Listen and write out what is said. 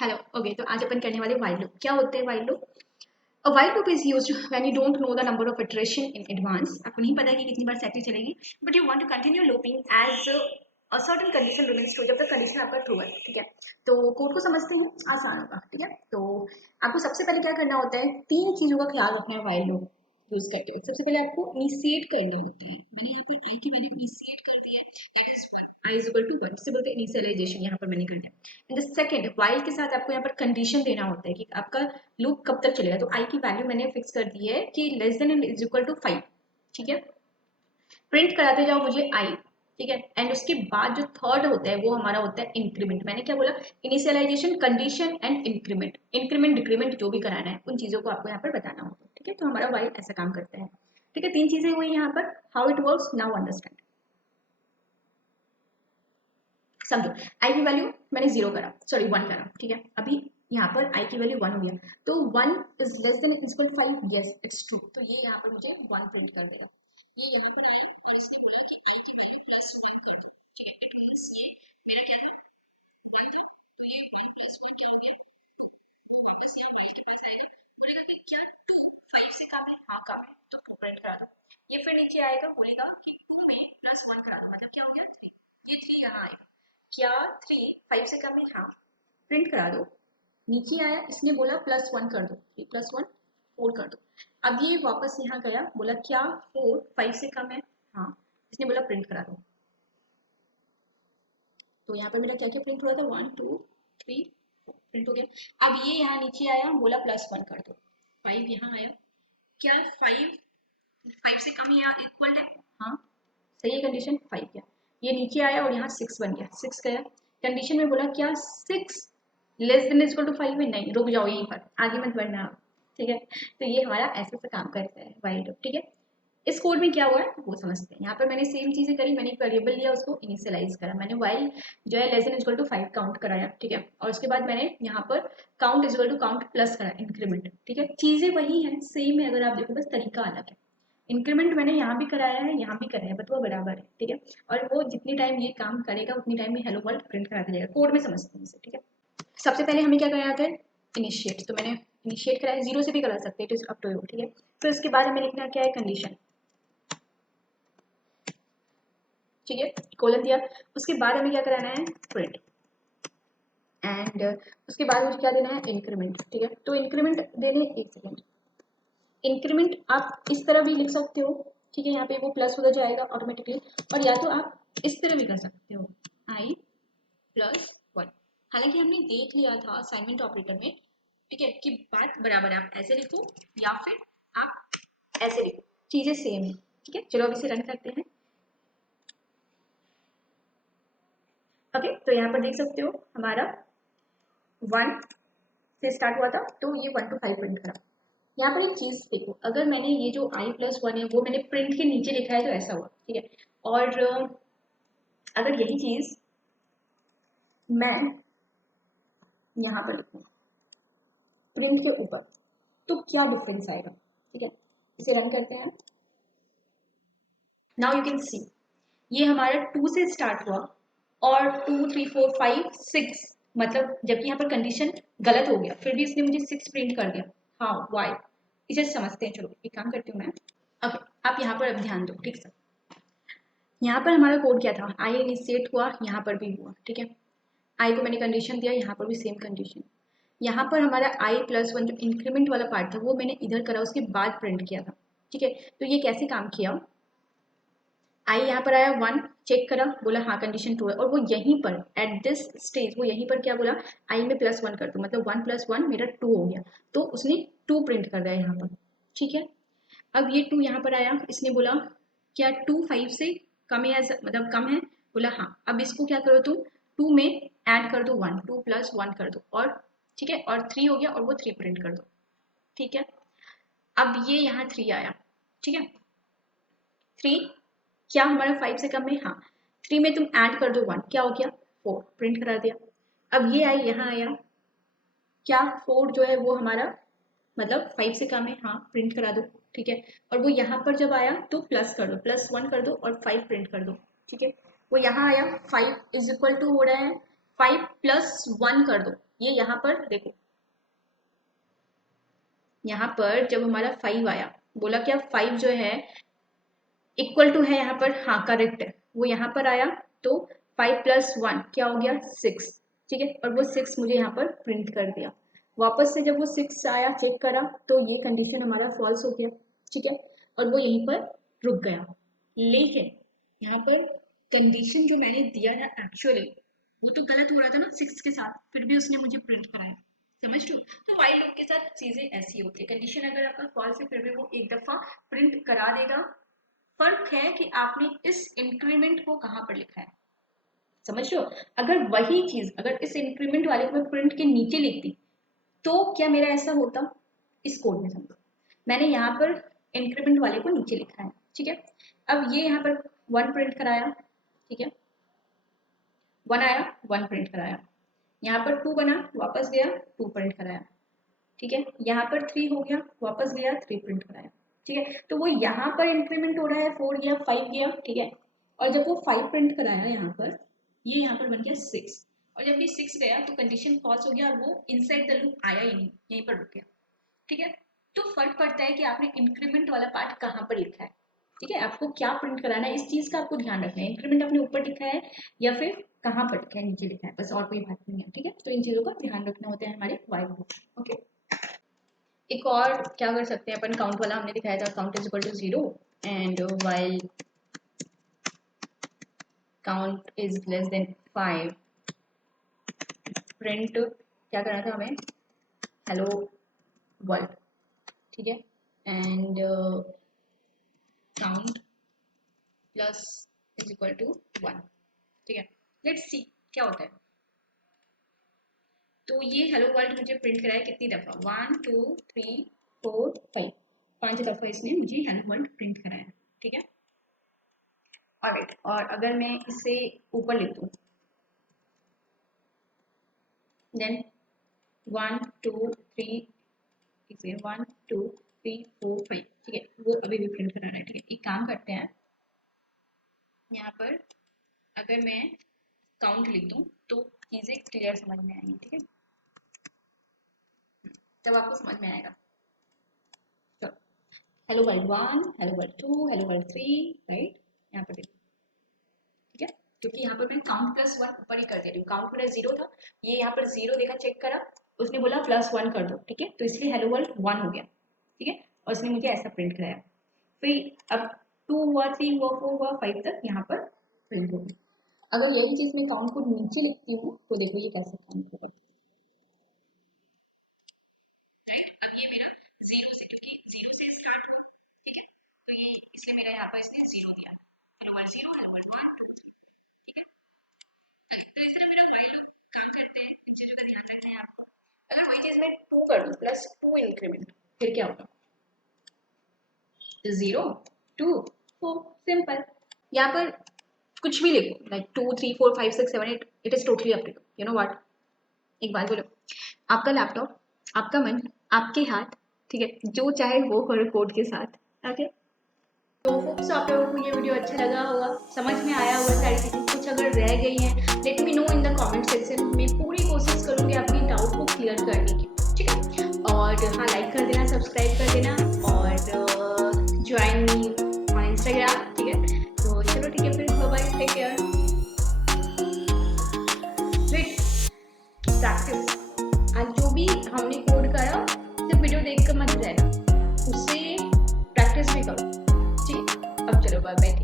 Hello okay तो आज अपन करने वाले वाइल लूप। क्या होते हैं while loop? A while loop is used when you don't know the number of iteration in advance. आपको नहीं पता है कि कितनी बार साइकिल चलेगी, but you want to continue looping as a certain condition remains true, जब तक कंडीशन आपका ट्रू है। ठीक है, तो कोड को समझते हैं, आसान होगा। ठीक है, तो आपको सबसे पहले क्या करना होता है, तीन चीजों का ख्याल रखना है वाइल लूप यूज करके। सबसे पहले आपको इनिशिएट करनी होती है। मैंने यहाँ पर आई की वैल्यू इनिशिएट कर दी है, it is i is equal to 1, जिसे बोलते हैं इनिशियलाइजेशन। यहाँ पर मैंने करना है। इन द सेकंड वाइल के साथ आपको यहाँ पर कंडीशन देना होता है कि आपका लूप कब तक चलेगा। तो आई की वैल्यू मैंने फिक्स कर दी है कि less than and is equal to 5। ठीक है, प्रिंट कराते जाओ मुझे आई। ठीक है, एंड उसके बाद जो थर्ड होता है वो हमारा होता है इंक्रीमेंट। मैंने क्या बोला? Initialisation, condition and increment. Increment decrement जो भी कराना है उन चीजों को आपको यहाँ पर बताना होगा। ठीक है, तो हमारा वाइल ऐसा काम करता है। ठीक है, तीन चीजें हुई यहाँ पर। How it works now understand. समझो, आई की वैल्यू मैंने 0 करा, सॉरी 1 करा। ठीक है, अभी यहाँ पर आई की वैल्यू 1 हो गया, तो 1 is less than equal 5। Yes it's true, तो ये यहाँ पर मुझे 1 प्रिंट कर देगा। ये यहाँ पर ये, और इसने बोला कि आई की वैल्यू प्लस 1 कर दो। ठीक है, इट मींस ये मेरा क्या था, 1 था, तो ये 1 प्लस 1 क्या हो गया, 2 प्लस यहाँ पर मल्टीप्लाई आएगा। बोलेगा कि क्या 2 5 से कम है? हाँ कम है, तो 2 प्रिंट करा दो। ये फिर नीचे आएगा, बोलेगा कि 2 में प्लस 1 करा दो, मतलब क्या हो गया 3। ये 3 यहाँ आएगा। क्या 3 5 से कम है? हाँ, प्रिंट करा दो। नीचे आया, इसने बोला प्लस 1 कर दो, 3 प्लस 1 4 कर दो। अब ये वापस यहाँ गया, बोला क्या 4 5 से कम है? हाँ, इसने बोला प्रिंट करा दो। तो यहाँ पर मेरा क्या क्या प्रिंट हुआ था, 1 2 3 4 प्रिंट हो गया। अब ये यहाँ नीचे आया, बोला प्लस 1 कर दो। 5 यहाँ आया, क्या 5 5 से कम या इक्वल है? हाँ, सही है कंडीशन, 5 गया। ये नीचे आया और यहाँ 6 बन गया, 6 गया। कंडीशन में बोला क्या 6 लेस देन इक्वल टू 5 है? नहीं, रुक जाओ यहीं पर, आगे मत बढ़ना आप। ठीक है, तो ये हमारा ऐसे से काम करता है वाइल लूप। ठीक है, इस कोड में क्या हुआ है वो समझते हैं। यहाँ पर मैंने सेम चीजें करी, मैंने एक वेरिएबल लिया, उसको इनिशियलाइज करा। मैंने वाइल जो है less than equal to 5 count कराया। ठीक है, और उसके बाद मैंने यहाँ पर count equal to count plus करा, इंक्रीमेंट। ठीक है, चीजें वही हैं, सेम है, अगर आप देखो, बस तरीका अलग है। इंक्रीमेंट मैंने यहाँ भी कराया है, यहाँ भी कराया है, बट वो बराबर है। ठीक है, और वो जितनी टाइम ये काम करेगा उतनी टाइम में हेलो वर्ल्ड प्रिंट करा दिया जाएगा। कोड में समझते हैं इसे। ठीक है, सबसे पहले हमें क्या करना था, इनिशिएट। तो मैंने इनिशिएट कराया, 0 से भी करा सकते हैं, it is up to you. ठीक है, फिर उसके बाद हमें लिखना क्या है, कंडीशन। ठीक है, कोलन दिया। उसके बाद हमें क्या कराना है, प्रिंट। एंड उसके बाद मुझे क्या देना है, इंक्रीमेंट। ठीक है, तो इंक्रीमेंट देने, एक सेकेंड, इंक्रीमेंट आप इस तरह भी लिख सकते हो। ठीक है, यहाँ पे वो प्लस होता जाएगा ऑटोमेटिकली, और या तो आप इस तरह भी कर सकते हो, आई प्लस 1। हालांकि हमने देख लिया था असाइनमेंट ऑपरेटर में, ठीक है, कि बात बराबर है, आप ऐसे लिखो या फिर आप ऐसे लिखो, चीजें सेम है। ठीक है, चलो अब इसे रन करते हैं। ओके, तो यहाँ पर देख सकते हो हमारा 1 से स्टार्ट हुआ था, तो ये 1 to 5 प्रिंट करा। यहाँ पर एक चीज देखो, अगर मैंने ये जो i प्लस 1 है वो मैंने प्रिंट के नीचे लिखा है तो ऐसा हुआ। ठीक है, और अगर यही चीज मैं यहाँ पर लिखूँ प्रिंट के ऊपर, तो क्या डिफरेंस आएगा। ठीक है, इसे रन करते हैं। नाउ यू कैन सी, ये हमारा 2 से स्टार्ट हुआ और 2 3 4 5 6, मतलब जबकि यहाँ पर कंडीशन गलत हो गया, फिर भी इसने मुझे 6 प्रिंट कर दिया। हाँ, वाई, इसे समझते हैं। चलो एक काम करती हूँ मैं। अब आप यहाँ पर अब ध्यान दो, ठीक है। यहाँ पर हमारा कोड क्या था, आई इनिशिएट हुआ, यहाँ पर भी हुआ। ठीक है, आई को मैंने कंडीशन दिया, यहाँ पर भी सेम कंडीशन। यहाँ पर हमारा आई प्लस 1 जो इंक्रीमेंट वाला पार्ट था वो मैंने इधर करा, उसके बाद प्रिंट किया था। ठीक है, तो ये कैसे काम किया, आई यहाँ पर आया, 1 चेक करा, बोला हाँ कंडीशन ट्रू है, और वो यहीं पर एट दिस स्टेज वो यहीं पर क्या बोला, आई में प्लस 1 कर दो, मतलब 1 प्लस 1 मेरा 2 हो गया, तो उसने 2 प्रिंट कर दिया यहाँ पर। ठीक है, अब ये 2 यहाँ पर आया, इसने बोला क्या 2 5 से कम है, मतलब कम है? बोला हाँ। अब इसको क्या करो तुम, 2 में ऐड कर दो 1, 2 प्लस 1 कर दो, और ठीक है, और 3 हो गया, और वो 3 प्रिंट कर दो। ठीक है, अब ये यहाँ 3 आया। ठीक है, 3 क्या हमारा 5 से कम है? हाँ, 3 में तुम ऐड कर दो 1, क्या हो गया 4, प्रिंट करा दिया। अब ये आई यहाँ आया, क्या 4 जो है वो हमारा मतलब 5 से कम है? हाँ, प्रिंट करा दो। ठीक है, और वो यहाँ पर जब आया तो प्लस कर दो, प्लस 1 कर दो और 5 प्रिंट कर दो। ठीक है, वो यहाँ आया, 5 इज इक्वल टू हो रहा है 5 प्लस 1 कर दो, ये यहाँ पर देखो, यहाँ पर जब हमारा 5 आया, बोला क्या 5 जो है इक्वल टू है यहाँ पर, हाँ करेक्ट है, वो यहाँ पर आया तो 5 + 1 क्या हो गया 6, ठीक है, और वो 6 मुझे यहाँ पर प्रिंट कर दिया। वापस से जब वो 6 आया चेक करा तो ये कंडीशन हमारा फॉल्स हो गया, ठीक है, और वो यहीं पर रुक गया। लेकिन यहाँ पर कंडीशन जो मैंने दिया था एक्चुअली वो तो गलत हो रहा था ना 6 के साथ, फिर भी उसने मुझे प्रिंट कराया, समझ लो। तो व्हाइल लूप के साथ चीजें ऐसी होती है, कंडीशन अगर आपका फॉल्स है फिर भी वो एक दफा प्रिंट करा देगा। फर्क है कि आपने इस इंक्रीमेंट को कहाँ पर लिखा है, समझ लो। अगर वही चीज अगर इस इंक्रीमेंट वाले को मैं प्रिंट के नीचे लिखती तो क्या मेरा ऐसा होता, इस कोड में समझो मैंने यहाँ पर इंक्रीमेंट वाले को नीचे लिखा है, ठीक है। अब ये यहाँ पर 1 प्रिंट कराया, ठीक है, 1 आया 1 प्रिंट कराया, यहाँ पर 2 बना वापस गया 2 प्रिंट कराया, ठीक है, यहाँ पर 3 हो गया वापस गया 3 प्रिंट कराया, ठीक है। तो वो यहाँ पर इंक्रीमेंट हो रहा है 4 गया 5 गया, ठीक है, और जब वो 5 प्रिंट कराया यहाँ पर, ये यहाँ पर बन गया 6, और जब ये 6 गया तो कंडीशन फॉल्स हो गया और वो इनसाइड द लूप आया ही नहीं, यहीं पर रुक गया, ठीक है। तो फर्क पड़ता है कि आपने इंक्रीमेंट वाला पार्ट कहाँ पर लिखा है, ठीक है, आपको क्या प्रिंट कराना है, इस चीज का आपको ध्यान रखना है, इंक्रीमेंट अपने ऊपर लिखा है या फिर कहाँ पर लिखा है, नीचे लिखा है, बस और कोई बात नहीं है, ठीक है। तो इन चीजों का ध्यान रखना होता है हमारे व्हाइल लूप, ओके। एक और क्या कर सकते हैं अपन, काउंट वाला हमने दिखाया था, count is equal to 0 and while count is less than 5 print क्या करना था हमें, हेलो वर्ल्ड, ठीक है, and count plus is equal to 1, ठीक है। लेट्स सी क्या होता है। तो ये हेलो वर्ल्ड मुझे प्रिंट कराया कितनी दफ़ा, 1 2 3 4 5, 5 दफ़ा इसने मुझे हेलो वर्ल्ड प्रिंट कराया, ठीक है। ऑलराइट, और अगर मैं इसे ऊपर लिख दूँ देन 1 2 3 1 2 3 4 5, ठीक है, वो अभी भी प्रिंट करा रहा है, ठीक है। एक काम करते हैं, यहाँ पर अगर मैं काउंट लिख दूँ तो चीज़ें क्लियर समझ में आएंगी, ठीक है, तब आपको समझ में आएगा। चलो, hello world 1, hello world 2, hello world 3, right, यहाँ पर देखो, ठीक है, क्योंकि यहाँ पर मैं काउंट प्लस 1 ऊपर ही कर दे रही हूँ, काउंट मेरा 0 था, ये यहाँ पर 0 देखा चेक करा, उसने बोला +1 कर दो, ठीक है, तो इसलिए हेलो वर्ल्ड 1 हो गया, ठीक है, और उसने मुझे ऐसा प्रिंट कराया। फिर अब 2 हुआ 3 हुआ 4 हुआ 5 तक यहाँ पर प्रिंट होगा। अगर यही चीज मैं काउंट को नीचे लिखती हूँ तो देखो ये कैसे काउंट होगा, अब ये मेरा 0 से, क्योंकि 0 से स्टार्ट हुआ, ठीक है, तो ये इसलिए मेरा यहाँ पर इसने 0 दिया, हेलो वर्ल्ड 0 हेलो वर्ल्ड 1 2 3, ठीक है। तो इस तरह मेरा व्हाइल लूप काम करते हैं, इन चीजों का ध्यान रखना है आपको। अगर वही चीज मैं 2 कर दूं +2 इंक्रीमेंट, फिर क्या होगा, 0 2 4, सिंपल। यहाँ पर कुछ भी लिखो like 2 3 4 5 6 7 8, it is totally up to you know what. एक बात बोलो, आपका लैपटॉप, आपका मन, आपके हाथ, ठीक है, जो चाहे वो करो कोड के साथ, ओके। तो होप्स आप लोगों को ये वीडियो अच्छा लगा होगा, समझ में आया होगा सारी चीज़ें, कुछ अगर रह गई हैं let me know in the comment section, मैं पूरी कोशिश करूँगी आपकी डाउट को क्लियर करने की, ठीक है। और हाँ, लाइक कर देना, सब्सक्राइब कर देना, और ज्वाइन मी ऑन इंस्टाग्राम, ठीक है। तो चलो ठीक है, फिर bye bye, take care, practice. आज जो भी हमने कोड करा सिर्फ वीडियो देख कर मत रहना, उससे प्रैक्टिस भी करो, ठीक है। अब चलो बाय बाय।